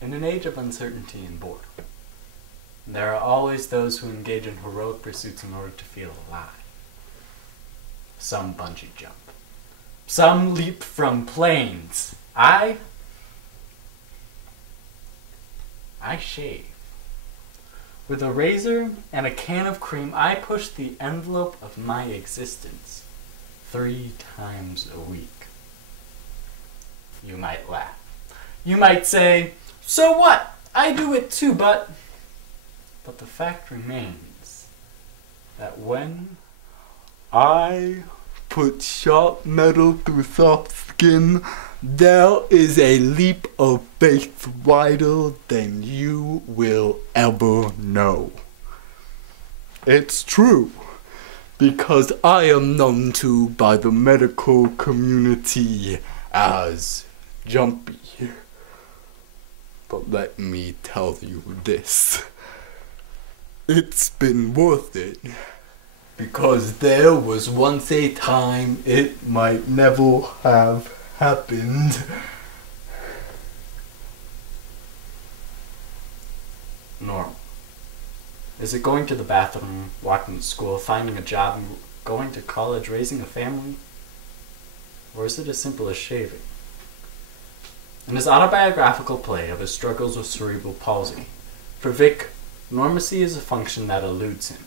In an age of uncertainty and boredom, there are always those who engage in heroic pursuits in order to feel alive. Some bungee jump. Some leap from planes. I shave. With a razor and a can of cream, I push the envelope of my existence 3 times a week. You might laugh. You might say, so what? I do it too, but the fact remains that when I put sharp metal through soft skin, there is a leap of faith wider than you will ever know. It's true, because I am known to by the medical community as jumpy. But let me tell you this. It's been worth it. Because there was once a time it might never have happened. Normal. Is it going to the bathroom, walking to school, finding a job, going to college, raising a family? Or is it as simple as shaving? In his autobiographical play of his struggles with cerebral palsy, for Vic, normacy is a function that eludes him,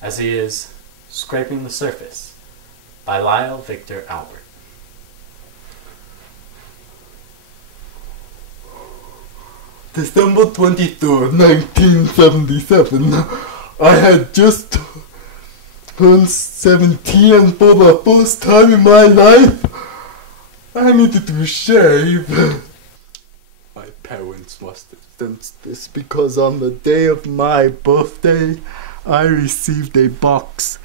as he is Scraping the Surface by Lyle Victor Albert. December 23rd, 1977. I had just turned 17, and for the first time in my life, I needed to shave. My parents must have sensed this because on the day of my birthday, I received a box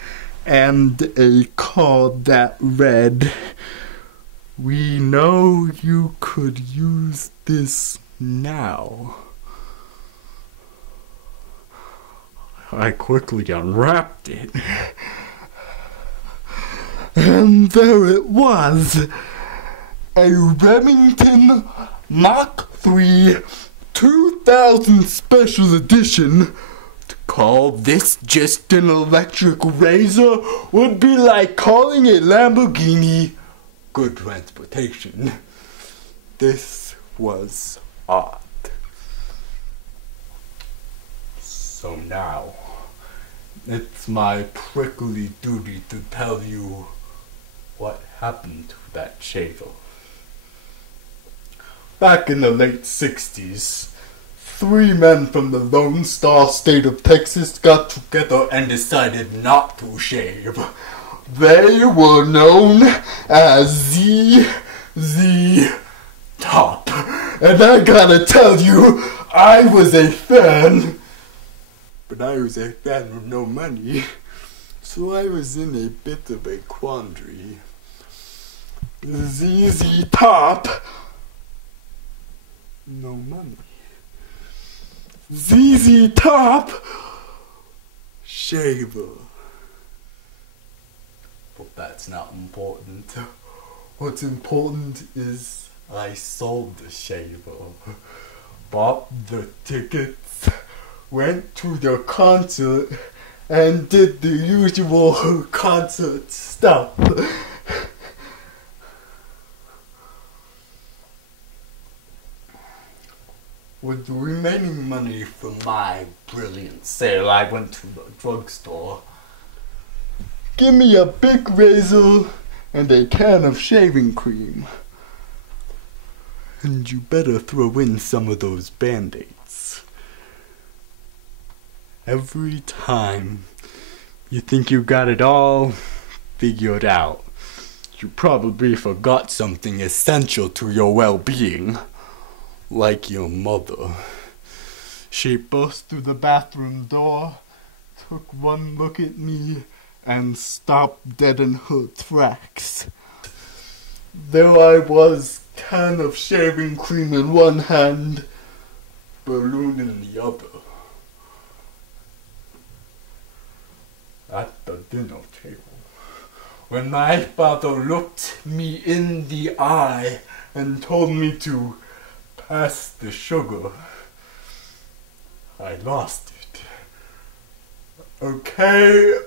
and a card that read, "We know you could use this now." I quickly unwrapped it. And there it was. A Remington Mach 3 2000 special edition. To call this just an electric razor would be like calling a Lamborghini good transportation. This was art. So now, it's my prickly duty to tell you what happened to that shaver. Back in the late 60s, 3 men from the Lone Star State of Texas got together and decided not to shave. They were known as ZZ Top. And I gotta tell you, I was a fan. But I was a fan with no money. So I was in a bit of a quandary. ZZ Top, no money. ZZ Top, shaver. But that's not important. What's important is I sold the shaver, bought the tickets, went to the concert, and did the usual concert stuff. With the remaining money from my brilliant sale, I went to the drugstore. Give me a big razor and a can of shaving cream. And you better throw in some of those Band-Aids. Every time you think you got it all figured out, you probably forgot something essential to your well-being. Like your mother. She burst through the bathroom door, took one look at me, and stopped dead in her tracks. There I was, can of shaving cream in one hand, balloon in the other. At the dinner table, when my father looked me in the eye and told me to past the sugar. I lost it. Okay,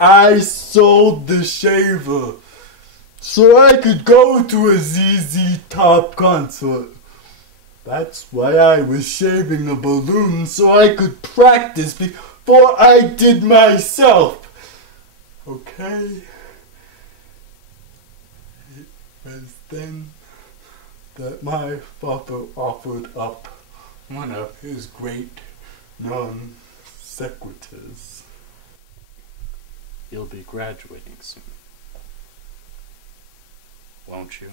I sold the shaver so I could go to a ZZ Top concert. That's why I was shaving a balloon, so I could practice before I did myself. Okay? It was then that my father offered up one of his great non-sequiturs. You'll be graduating soon, won't you?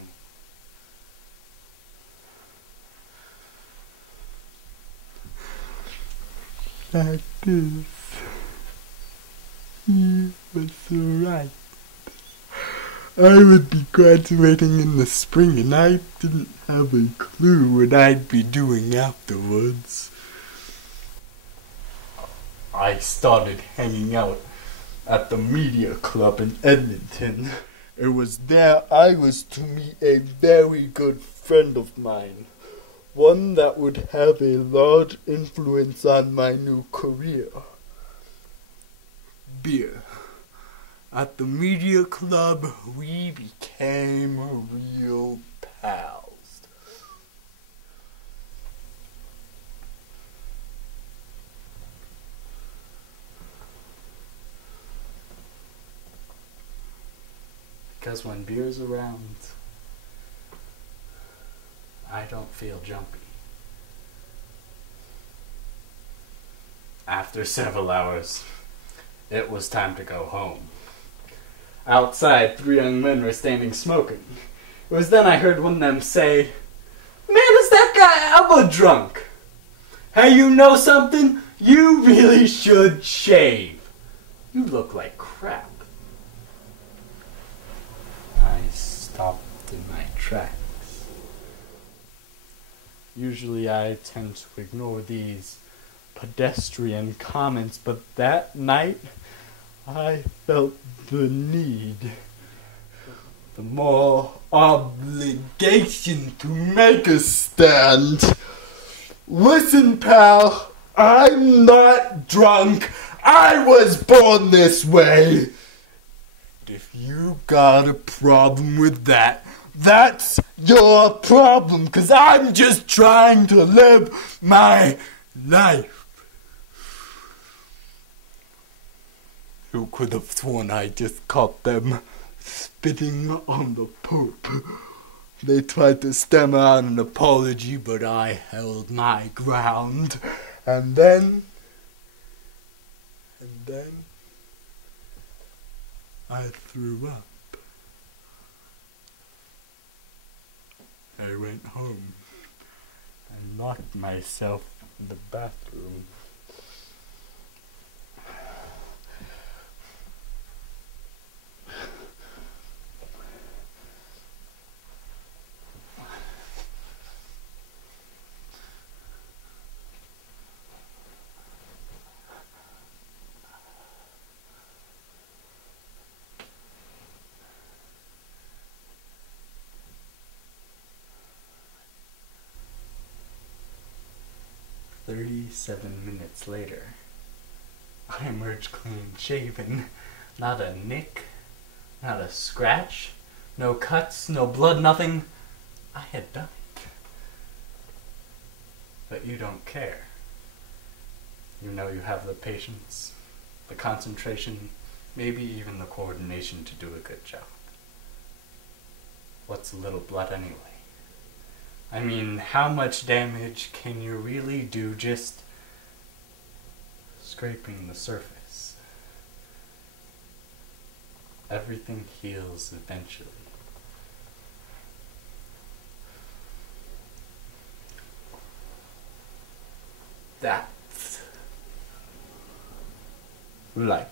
That is, he was right. I would be graduating in the spring, and I didn't have a clue what I'd be doing afterwards. I started hanging out at the media club in Edmonton. It was there I was to meet a very good friend of mine, one that would have a large influence on my new career. Beer. At the media club, we became real pals. Because when beer's around, I don't feel jumpy. After several hours, it was time to go home. Outside, 3 young men were standing smoking. It was then I heard one of them say, "Man, is that guy ever drunk? Hey, you know something? You really should shave. You look like crap." I stopped in my tracks. Usually I tend to ignore these pedestrian comments, but that night I felt the need, the moral obligation to make a stand. Listen, pal, I'm not drunk. I was born this way. If you got a problem with that, that's your problem, 'cause I'm just trying to live my life. Who could have sworn I just caught them spitting on the poop? They tried to stammer out an apology, but I held my ground. And then I threw up. I went home and locked myself in the bathroom. "37 minutes later, I emerged clean shaven. Not a nick, not a scratch, no cuts, no blood, nothing. I had done it. But you don't care. You know you have the patience, the concentration, maybe even the coordination to do a good job. What's a little blood anyway? I mean, how much damage can you really do just scraping the surface? Everything heals eventually. That's life.